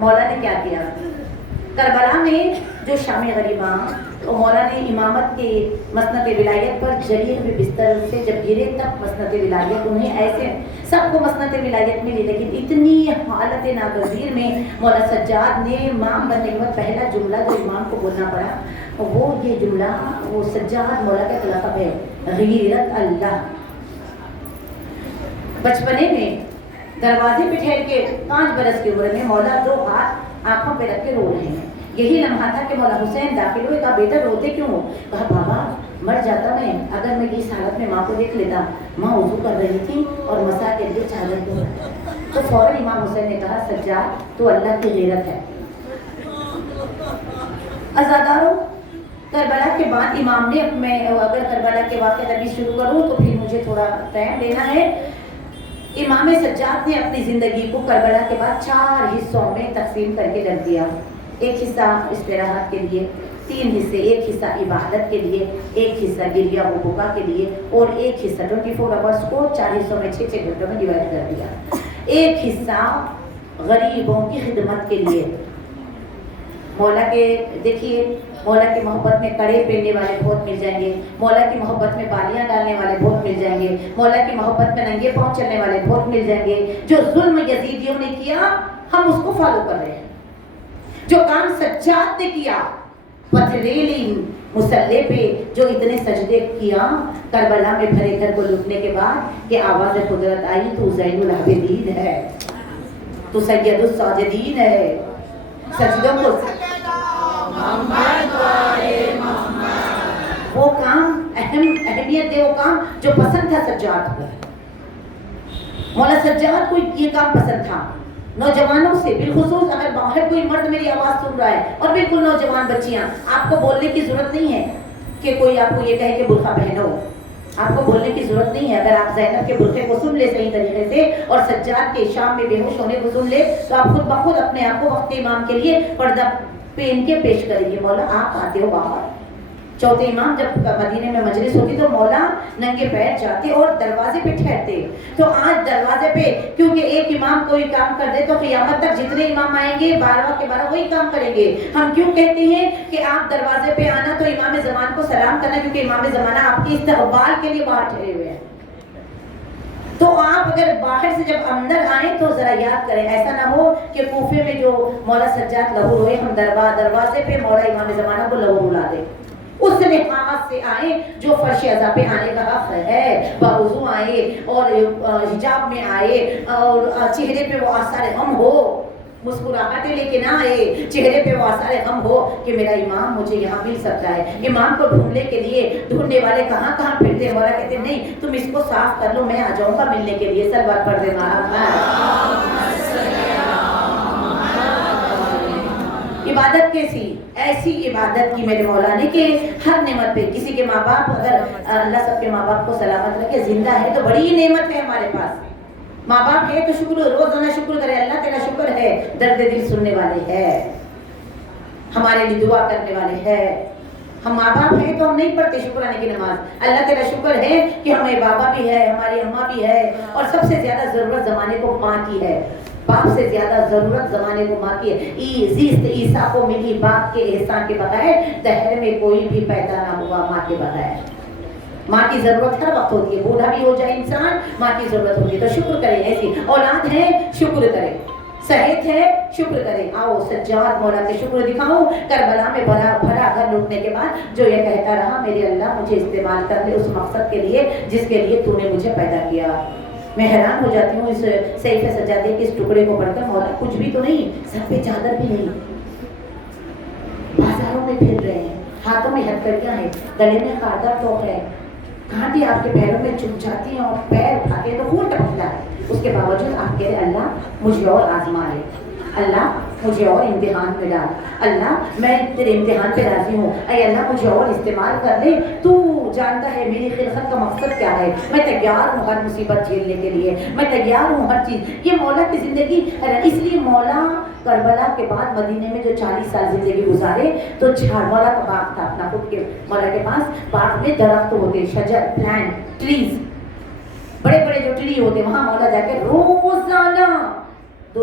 مولا نے کیا کیا؟ کربلا میں جو شام غریباں تو مولا نے امامت کے مسند ولایت پر جلی ہوئے بستر سے جب گرے تب مسند ولایت انہیں ایسے سب کو مسند ولایت ملی، لیکن اتنی حالت ناگزیر میں مولا سجاد نے امام بننے کے بعد پہلا جملہ جو امام کو بولنا پڑا وہ یہ جملہ، وہ سجاد مولا کا لقب ہے غیرت اللہ۔ بچپنے میں دروازے پہ ٹھہر کے 5 برس کی عمر میں مولا 2 ہاتھ آنکھوں پہ رکھ کے رو رہے ہیں۔ یہی لمحہ تھا کہ مولا حسین داخل ہوئے، کہا بیٹا روتے کیوں ہو؟ کہا بابا مر جاتا میں اگر میں اس حالت میں ماں کو دیکھ لیتا، ماں وضو کر رہی تھی اور مسا کے لیے چادر کو۔ تو فوراً امام حسین نے کہا سجاد تو اللہ کی غیرت ہے۔ عزاداروں، کربلا کے بعد امام نے، میں اگر کربلا کے واقعہ ابھی شروع کروں تو پھر مجھے تھوڑا ٹائم لینا ہے۔ امام سجاد نے اپنی زندگی کو کربلا کے بعد 4 حصوں میں تقسیم کر کے رکھ دیا۔ ایک حصہ استراحت کے لیے، 3 حصے، ایک حصہ عبادت کے لیے، ایک حصہ گریہ و بکا کے لیے، اور ایک حصہ 24 آورس کو 4 حصوں میں 6 گھنٹوں میں ڈیوائڈ کر دیا۔ ایک حصہ غریبوں کی خدمت کے لیے۔ مولا کے دیکھیے، مولا کی محبت میں کڑے پہننے والے بہت مل جائیں گے، مولا کی محبت میں بالیاں ڈالنے والے بہت مل جائیں گے، مولا کی محبت میں ننگے پاؤں چلنے والے بہت مل جائیں گے۔ جو ظلم یزیدیوں نے کیا ہم اس کو فالو کر رہے ہیں، جو کام سجاد نے کیا پتھریلی مسلح پہ جو اتنے سجدے کیا کربلا میں بھرے گھر کو لٹنے کے بعد کہ آواز قدرت آئی تو زین العابدین ہے، تو سید الساجدین ہے، سجدوں کو وہ کام اہمیت دے، وہ کام جو پسند تھا سجاد کو۔ مولا سجاد کو یہ کام پسند تھا۔ نوجوانوں سے بالخصوص اگر باہر کوئی مرد میری آواز سن رہا ہے اور بالکل نوجوان بچیاں، آپ کو بولنے کی ضرورت نہیں ہے کہ کوئی آپ کو یہ کہے کہ برقع پہنو، آپ کو بولنے کی ضرورت نہیں ہے۔ اگر آپ زینب کے برقعے کو سن لے صحیح طریقے سے اور سجاد کے شام میں بے ہوش ہونے کو سن لے تو آپ خود بخود اپنے آپ کو وقت امام کے لیے پردہ پہن کے پیش کریں گے۔ مولا آپ آتے ہو باہر، چوتھے امام جب مدینے میں مجلس ہوتی تو مولا ننگے پیر جاتے اور دروازے پہ ٹھہرتے۔ تو آج دروازے پہ کیونکہ ایک امام کوئی کام کر دے تو قیامت تک جتنے امام آئیں گے 12 کے 12 وہی کام کریں گے۔ ہم کیوں کہتے ہیں کہ آپ دروازے پہ آنا تو امام زمان کو سلام کرنا، کیونکہ امام زمانہ آپ کے استقبال کے لیے باہر ٹھہرے ہوئے ہیں۔ تو آپ اگر باہر سے جب اندر آئیں تو ذرا یاد کریں، ایسا نہ ہو کہ کوفے میں جو مولا سجاد لہور ہوئے ہم دروازے پہ مولا امام زمانہ کو لہور اڑا دیں۔ اس لحاظ سے آئے جو فرش عزا پہ آنے کا حق ہے، باوضو آئے اور حجاب میں آئے اور چہرے پہ وہ آثار غم ہو، مسکراہٹیں لے کے نہ آئے، چہرے پہ وہ آثار غم ہو کہ میرا امام مجھے یہاں مل سکتا ہے۔ امام کو ڈھونڈنے کے لیے ڈھونڈنے والے کہاں کہاں پھرتے ہیں، مولا کہتے ہیں نہیں تم اس کو صاف کر لو، میں آ جاؤں گا ملنے کے لیے۔ سلوات پڑھ دے عبادت کیسی، ایسی عبادت کی میرے مولا نے کہ ہر نعمت پہ کسی کے ماں باپ، اگر اللہ سب کے ماں باپ کو سلامت رکھے زندہ ہے تو بڑی نعمت ہے ہمارے پاس۔ ماں باپ ہے تو شکر، روزانہ شکر کرے، اللہ تیرا شکر ہے، درد دل سننے والے ہے، ہمارے لیے دعا کرنے والے ہے۔ ہم ماں باپ ہیں تو ہم نہیں پڑھتے شکرانے کی نماز، اللہ تیرا شکر ہے کہ ہمیں بابا بھی ہے، ہماری اماں بھی ہے، اور سب سے زیادہ ضرورت زمانے کو ماں کی ہے، باپ سے زیادہ ضرورت زمانے کو ماں کی ہے۔ زیست عیسیٰ کو ملی باپ کے احسان کے بغیر، دہر میں کوئی بھی پیدا نہ ہوا ماں کے بغیر۔ ماں کی ضرورت ہر وقت ہوتی ہے، بوڑھا بھی ہو جائے انسان ماں کی ضرورت ہوتی ہے، تو شکر کریں۔ ایسی اولاد ہے شکر کریں، صحت ہے شکر کریں۔ آؤ سجاد مولا کے شکر دکھاؤں۔ کربلا میں بھرا گھر لوٹنے کے بعد جو یہ کہتا رہا میرے اللہ مجھے استعمال کر لے اس مقصد کے لیے جس کے لیے تو نے مجھے پیدا کیا۔ میں حیران ہو جاتی ہوں اس سیف سجادے کے اس ٹکڑے کو پڑھ کر، مولا کچھ بھی تو نہیں، سر پہ چادر بھی نہیں، بازاروں میں پھر رہے ہیں، ہاتھوں میں ہتھکڑیاں ہیں، گلے میں خاردار توق ہے، کانٹے آپ کے پیروں میں چبھ جاتی ہیں اور پیر اٹھاتے ہیں تو خون ٹپکتا ہے، اس کے باوجود آپ کہہ رہے اللہ مجھے اور آزما ہے، اللہ مجھے اور امتحان میں ڈال، اللہ میں تیرے امتحان پہ راضی ہوں، اے اللہ مجھے اور استعمال کر لے، تو جانتا ہے میری خلقت کا مقصد کیا ہے، میں تیار ہوں ہر مصیبت جھیلنے کے لیے، میں تیار ہوں ہر چیز۔ یہ مولا کی زندگی، اس لیے مولا کربلا کے بعد مدینے میں جو 40 سال زندگی گزارے تو مولا کا باغ تھا اپنا خود کے، مولا کے پاس باغ میں درخت ہوتے، شجر، پلانٹ، ٹریز، بڑے بڑے جو ٹری ہوتے، وہاں مولا جا کے روزانہ 2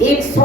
100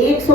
100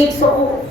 100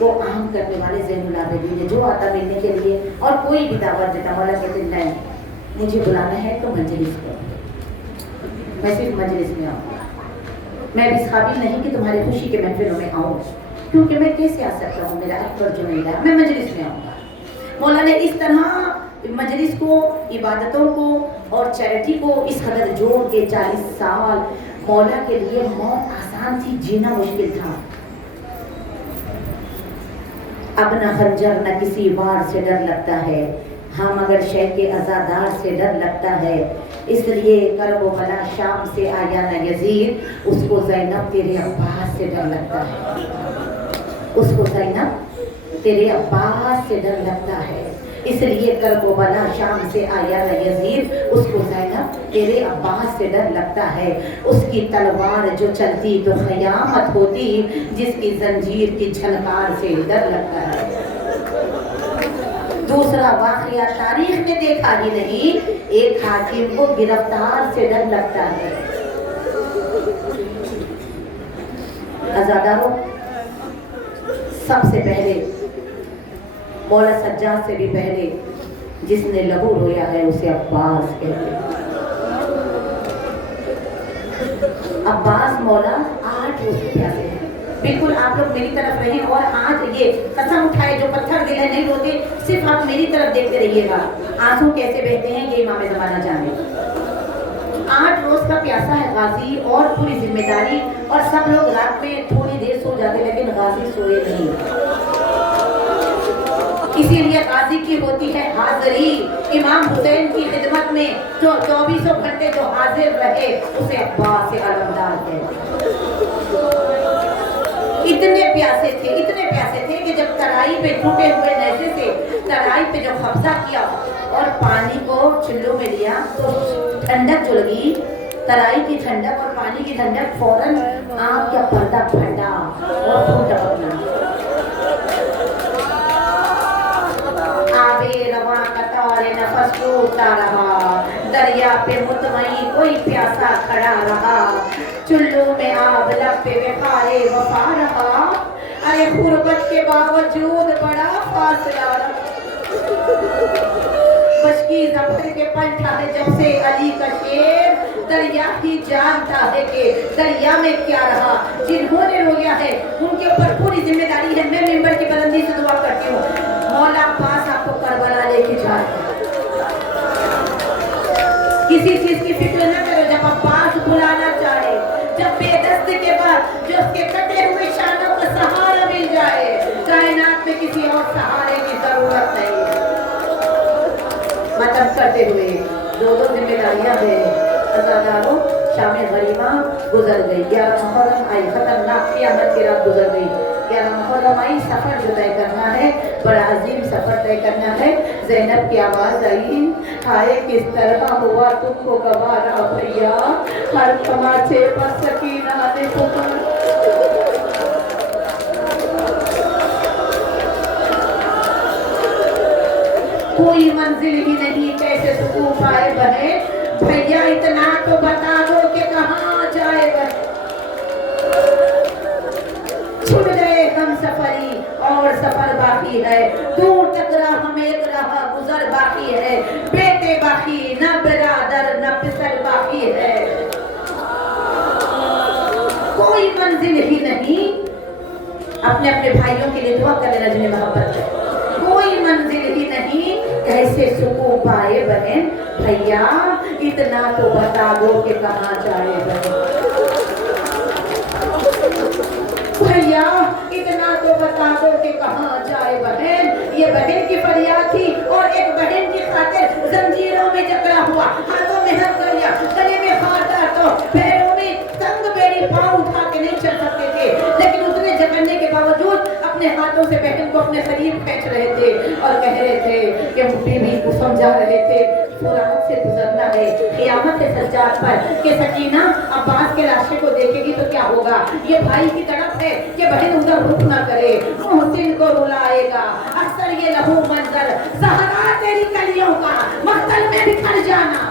وہ عام کرنے والے زین العابدین ہے، جو آتا ملنے کے لیے اور کوئی بھی دعوت دیتا، مولا کہتے ہیں نہیں مجھے بلانا ہے تو مجلس کرو، میں صرف مجلس میں آؤں گا، میں بھی اس قابل نہیں کہ تمہاری خوشی کے محفلوں میں آؤں، کیونکہ میں کیسے آ سکتا ہوں، میرا اکبر جو میرا ہے، میں مجلس میں آؤں گا۔ مولا نے اس طرح مجلس کو، عبادتوں کو اور چیریٹی کو اس قدر جوڑ کے 40 سال مولا کے لیے موت آسان تھی، جینا مشکل تھا۔ اب نہ خنجر نہ کسی وار سے ڈر لگتا ہے، ہاں مگر شیخ کے عزادار سے ڈر لگتا ہے، اس لیے کرب و بلا شام سے آیا نہ یزید، اس کو زینب تیرے عباس سے ڈر لگتا ہے، اس کو زینب تیرے عباس سے ڈر لگتا ہے، اس لیے کرب و بلا شام سے آیا نہ یزید، اس کو زینب تیرے عباس سے ڈر لگتا ہے، اس کی تلوار جو چلتی تو قیامت ہوتی، جس کی زنجیر کی جھنکار سے ڈر لگتا ہے۔ دوسرا واقعہ تاریخ میں دیکھا ہی نہیں، ایک حاکم کو گرفتار سے ڈر لگتا ہے۔ عزاداروں، سب سے پہلے مولا سجاد سے بھی پہلے جس نے لہو رویا ہے اسے عباس کہتے ہیں۔ عباس مولا 8 روز کے پیاسے ہیں، بالکل آپ لوگ میری طرف رہیں اور آج یہ قسم اٹھائے جو پتھر دل ہے نہیں روتے، صرف آپ میری طرف دیکھتے رہیے گا، آنسو کیسے بہتے ہیں یہ امام زمانہ جانے۔ 8 روز کا پیاسا ہے غازی اور پوری ذمہ داری، اور سب لوگ رات میں تھوڑی دیر سو جاتے لیکن غازی سوئے نہیں، اسی لیے غازی کی ہوتی ہے حاضری۔ امام حسین کی خدمت میں جو 24 گھنٹے جو حاضر رہے اسے عباس علمدار کہتے ہیں۔ اتنے پیاسے تھے کہ جب ترائی پہ ٹوٹے ہوئے نیزے سے ترائی پہ جو قبضہ کیا اور پانی کو چلو میں لیا تو ٹھنڈک جو لگی، ترائی کی ٹھنڈک اور پانی کی ٹھنڈک، فوراً آنکھ کا پردہ پھٹا اور خون ٹپکنا۔ آبے رواں قطار نفس ٹوٹتا رہا، دریا پہ مطمئن کوئی پیاسا کھڑا رہا، چلو میں آب لب پہ وقار وفا رہا، ارے غربت کے باوجود بڑا فاصلہ رہا، بشکی ظفر کے پلٹا ہے جب سے علی کا شیر، دریا ہی جانتا ہے کہ دریا میں کیا رہا، جنہوں نے رویا ہے ان کے اوپر پوری ذمہ داری ہے۔ میں ممبر کی بلندی سے دعا کرتی ہوں مولا عباس آپ کو کربلا لے کے جائے، کسی چیز کی فکر نہ کرو، جب عباس بلانا چاہے، جب بے دست کے بعد جو اس کے کٹے ہوئے شانوں کا سہارا مل جائے، کائنات میں کسی اور سہارے کی ضرورت نہیں۔ ختم کرتے ہوئے 2 ذمہ داریاں ہیں عزاداروں، شام غریبہ گزر گئی، 11 محرم آئی، خطرناک قیامت کی رات گزر گئی، 11 محرم آئی، سفر جو طے کرنا ہے، بڑا عظیم سفر طے کرنا ہے۔ زینب کی آواز آئی، ہائے کس طرح ہوا تم کو گوارا بھیا، ہر تماچے پر سکینہ نے پکار، کوئی منزل ہی نہیں کیسے سکون پائے بہن، بھیا اتنا تو بتا دو کہ کہاں جائے بہن، چھوٹ گئے ہم سفری اور سفر باقی ہے، دور تک راہ ہم ایک راہ گزر باقی ہے، بیٹے باقی نہ برادر نہ پسر باقی ہے، کوئی منزل ہی نہیں۔ اپنے اپنے بھائیوں کے لیے دعا کرنے لجنے محبت ہے، کوئی منزل ہی نہیں کیسے سکون پائے بہن، بھیا اتنا تو بتا دو کہ کہاں جائے بہن، بھیا اتنا تو بتا دو کہ کہاں جائے بہن۔ یہ بہن کی فریاد تھی اور ایک بہن کی خاطر زنجیروں میں جکڑا ہوا، ہاتھوں میں ہتھیلیاں، گلے میں خاردار، تو پیروں میں تنگ بیڑی، پاؤں اٹھا کے نہیں چل سکتے تھے، لیکن اتنے جکڑنے کے باوجود اپنے ہاتھوں سے بہن کو اپنے قریب کھینچ رہے تھے اور کہہ رہے تھے کہ بیوی کو سمجھا رہے تھے فرات سے گزرنا ہے، قیامت ہے سجاد پر کہ سکینہ عباس کے لاشے کو دیکھے گی تو کیا ہوگا، یہ بھائی کی طرف ہے کہ بہن ادھر رخ نہ کرے، محسن کو رلائے گا، اکثر یہ لہو منظر زہرا تیری کلیوں کا مقتل میں بکھر جانا،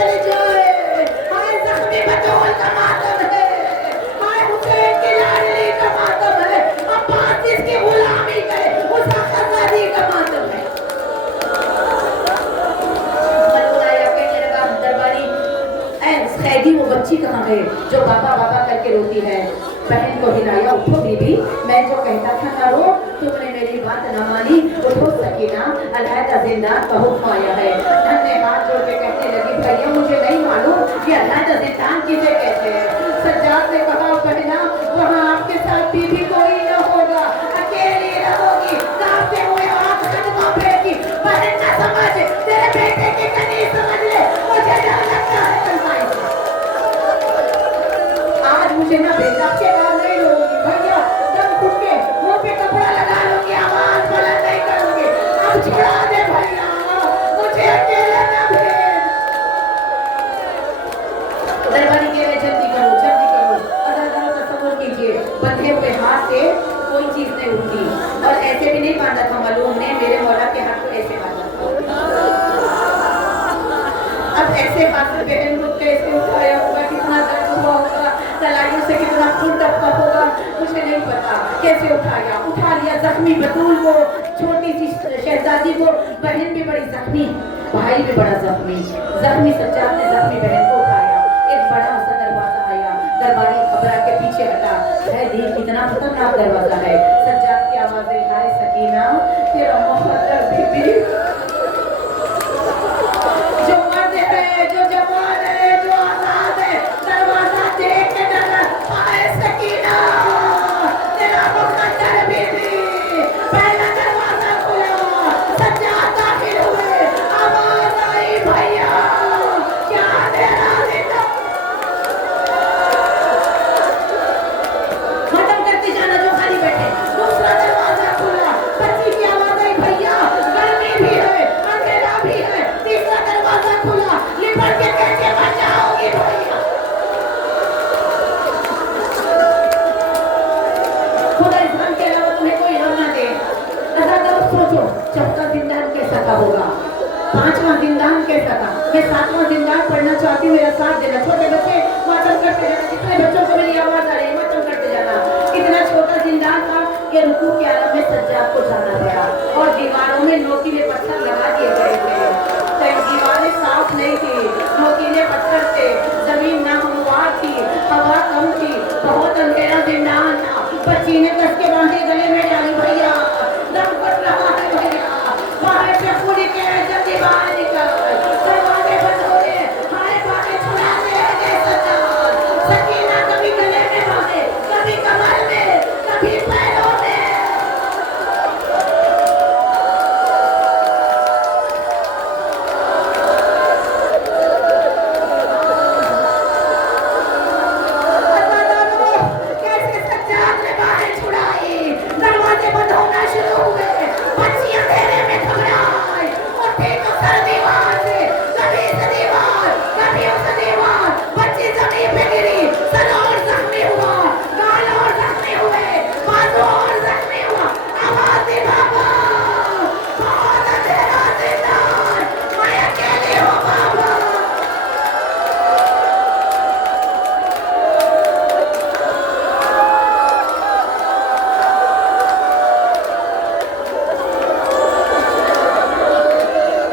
چلے جائے. ہائے زخمی بطول کا ماتم ہے, ہائے حسین کی لاڈلی کا ماتم ہے, عباس جس کی غلامی کرے اس کا خزادی کا ماتم ہے. وہ بچی کہاں ہے جو بابا بابا کر کے روتی ہے. بہن کو ہلایا, اٹھو بی بی, میں جو کہتا تھا نہ رو, تم نے میری بات نہ مانی. اٹھو سکینہ, علیحدہ زندان کا حکم آیا ہے. نے ہاتھ جوڑ کے کہنے لگی بھیا مجھے نہیں معلوم کہ علیحدہ زندان کسے کہتے ہیں. سجاد نے کہا بہنا وہاں آپ کے ساتھ بی بی کوئی نہ ہوگا, اکیلی رہو گی. کانپتے ہوئے ہاتھ قدموں پھینکی. بہن نہ سمجھ, تیرے بیٹے کی کنیز سمجھ لے, مجھے ڈر لگتا ہے تنہائی سے. آج مجھے نہ بیٹا کے بعد نہیں لوں گی بھیا, دم گھٹ کے منہ پہ کپڑا لگا لوں گی, آواز بلند نہیں کروں گی. اب چھڑا دے بھیا, مجھے اکیلے نہ بھیج. درباری کے لیے جلدی کرو, جلدی کرو. اگر ذرا تصور کیجیے, بندھے ہوئے ہاتھ سے کوئی چیز نہیں اٹھتی, اور ایسے بھی نہیں باندھا تھا معلوم نے میرے مولا کے ہاتھ کو ایسے باندھا تھا. اب ایسے ہاتھ سے بہن کو کیسے اٹھایا ہوگا, کتنا درد ہوا ہوگا, تلائیوں سے کتنا خون ٹپکا ہوگا, مجھے نہیں پتا. کیسے اٹھایا, اٹھا لیا زخمی بطول کو, چھوٹی سی شہزادی کو. بہن بھی بڑی زخمی, بھائی بھی بڑا زخمی. زخمی سجاد نے زخمی بہن کو اٹھایا. ایک بڑا سا دروازہ آیا, درباری گھبرا کے پیچھے ہٹا. ہے دیکھ کتنا خطرناک دروازہ ہے. سجاد کی آوازیں, ہائے سکینہ تیرا مقدر بی بی, جو مرد ہے, جو جوان ہے, جو آزاد ہے, دروازہ دیکھ کے ڈرا. ہائے سکینہ تیرا مقدر بی بی. پہلا دروازہ کھلا, سجاد داخل ہوئے, آواز آئی بھیا کیا تیرا زندہ. ختم کرتے جانا جو خالی بیٹھے. دوسرا دروازہ کھلا, بچی کی آواز آئی بھیا گرمی بھی ہے, اندھیرا بھی ہے. تیسرا دروازہ کھلا, لپٹ کے کیسے بچاؤ گی بھیا. خدا اس غم کے علاوہ تمہیں کوئی غم نہ دے. ذرا ذرا سوچو, چوتھا زندان کیسا کا ہوگا, پانچواں زندان کیسا تھا, میں ساتواں زندان پڑھنا چاہتی ہوں, میرا ساتھ دینا. چھوٹے بچے ماتم کرتے جانا, جتنے بچوں کو میری آواز آ رہی ہے ماتم کرتے جانا. اتنا چھوٹا زندان تھا کہ رکوع کے عالم میں سجاد کو جانا پڑا, اور دیواروں میں نوکیلے پتھر لگا دیے گئے تھے. دیواریں صاف نہیں تھی, نوکیلے پتھر